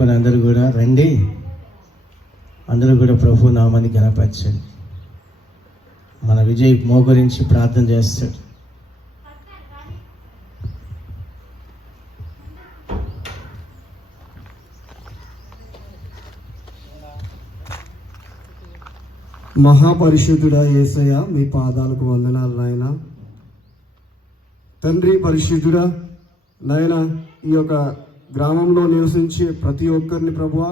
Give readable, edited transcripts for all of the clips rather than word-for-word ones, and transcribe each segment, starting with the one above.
పెట్టుకొని అందరూ కూడా రండి, అందరూ కూడా ప్రభు నామాన్ని ఘనపరచండి. మన విజయ్ మోకరించి ప్రార్థన చేస్తాడు. మహాపరిశుద్ధుడా యేసయ్య, మీ పాదాలకు వందనాలు నాయన. తండ్రి పరిశుద్ధుడా నాయన, ఈ యొక్క గ్రామంలో నివసించే ప్రతి ఒక్కరిని ప్రభువా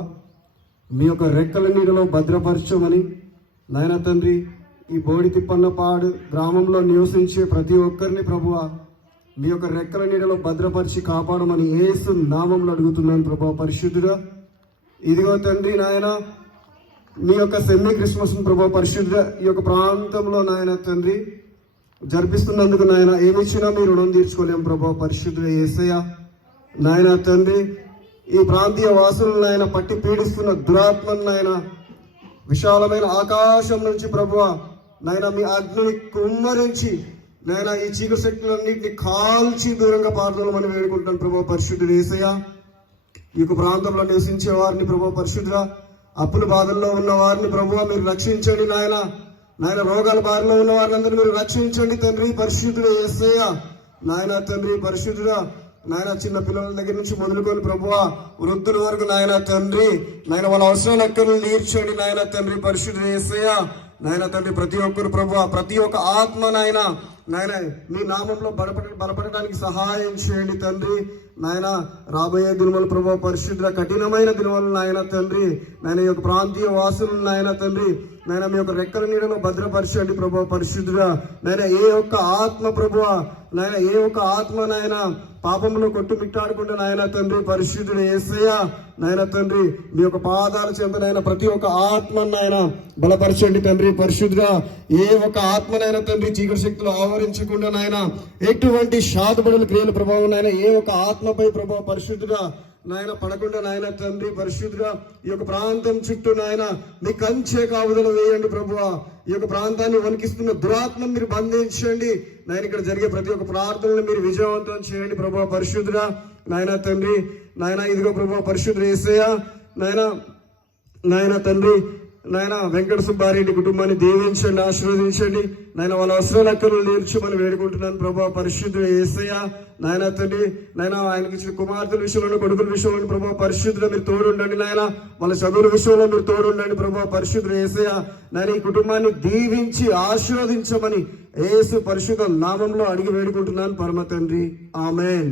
మీ యొక్క రెక్కల నీడలో భద్రపరచమని నాయన తండ్రి, ఈ బోడి తిప్పన్నపాడు గ్రామంలో నివసించే ప్రతి ఒక్కరిని ప్రభువా మీ యొక్క రెక్కల నీడలో భద్రపరిచి కాపాడమని యేసు నామంలో అడుగుతున్నాను ప్రభువా పరిశుద్ధుడా. ఇదిగో తండ్రి నాయన, మీ యొక్క సెమీ క్రిస్మస్ ప్రభా పరిశుద్ధ ఈ యొక్క ప్రాంతంలో నాయన తండ్రి జరిపిస్తున్నందుకు నాయన ఏమిచ్చినా మీ రుణం తీర్చుకోలేం ప్రభా పరిశుద్ధ యేసయ్య. నాయన తండ్రి, ఈ ప్రాంతీయ వాసులను నాయన పట్టి పీడిస్తున్న దురాత్మను నాయన విశాలమైన ఆకాశం నుంచి ప్రభువ నాయన మీ అగ్నిని కుమ్మరించి నాయన ఈ చీకటి శక్తులన్నింటినీ కాల్చి దూరంగా పారదోలమని వేడుకుంటున్నాను ప్రభా పరిశుద్ధుడు యేసయ్య. ఈ యొక్క ప్రాంతంలో నివసించే వారిని ప్రభా పరిశుద్ధుడా, అప్పుల బాధల్లో ఉన్న వారిని ప్రభువా మీరు రక్షించండి నాయన. నాయన రోగాల బారిలో ఉన్న వారిని మీరు రక్షించండి తండ్రి పరిశుద్ధుడు యేసయ్య. నాయన తండ్రి పరిశుద్ధుడా, నాయన చిన్న పిల్లల దగ్గర నుంచి మొదలుకొని ప్రభువా వృద్ధుల వరకు నాయన తండ్రి నాయన వాళ్ళ అవసరాలు అక్కలు తీర్చండి నాయన తండ్రి పరిశుద్ధుడు యేసయ్య. నాయన తండ్రి ప్రతి ఒక్కరు ప్రభువా ప్రతి ఒక్క ఆత్మ నాయన నాయన మీ నామంలో బలపడడానికి సహాయం చేయండి తండ్రి. నాయన రాబోయే దినములు ప్రభావ పరిశుద్ధ కఠినమైన దినములు నాయన తండ్రి, నాయన ఈ యొక్క ప్రాంతీయ వాసులు నాయన తండ్రి నాయన మీ యొక్క రెక్కల నీడలో భద్రపరచండి ప్రభావ పరిశుద్ధుడా. నాయన ఏ ఒక్క ఆత్మ ప్రభువ నాయన ఏ ఒక్క ఆత్మ నాయన పాపంలో కొట్టుమిట్టాడకుండా నాయన తండ్రి పరిశుద్ధుడు యేసయ్య. నాయన తండ్రి మీ యొక్క పాదాల చెంత నాయన ప్రతి ఒక్క ఆత్మను నాయన బలపరచండి తండ్రి పరిశుద్ధుడా. ఏ ఒక్క ఆత్మనైనా తండ్రి చీకటి శక్తులు ఆవరించకుండా నాయన ఎటువంటి శాతపడుల క్రియల ప్రభావం నాయన ఏ ఒక్క ఆత్మపై ప్రభావ పరిశుద్ధుడా నాయన పడకుండా నాయన తండ్రి పరిశుద్ధుడా ఈ యొక్క ప్రాంతం చుట్టూ నాయన మీ కంచె కావుదల వేయండి ప్రభువా. ఈ యొక్క ప్రాంతాన్ని వణికిస్తున్న దురాత్మను మీరు బంధించండి నాయన. ఇక్కడ జరిగే ప్రతి ఒక్క ప్రార్థనలు మీరు విజయవంతం చేయండి ప్రభువా పరిశుద్ధుడా. నాయన తండ్రి నాయన ఇదిగో ప్రభువా పరిశుద్ధుడు యేసయ్య. నాయన తండ్రి నాయన వెంకట సుబ్బారెడ్డి కుటుంబాన్ని దీవించండి, ఆశీర్వదించండి నాయన. వాళ్ళ అవసరాల అక్కలు నేర్చుమని వేడుకుంటున్నాను ప్రభా పరిశుద్ధుడు యేసయ్య. నాయన తండ్రి నాయన ఆయనకి ఇచ్చిన కుమార్తెల విషయంలో కొడుకుల విషయంలో ప్రభా పరిశుద్ధుడు మీరు తోడుండండి నాయన. వాళ్ళ చదువుల విషయంలో మీరు తోడుండండి ప్రభా పరిశుద్ధుడు యేసయ్య. నాయన ఈ కుటుంబాన్ని దీవించి ఆశీర్వదించమని యేసు పరిశుద్ధ నామంలో అడిగి వేడుకుంటున్నాను పరమ తండ్రి, ఆమేన్.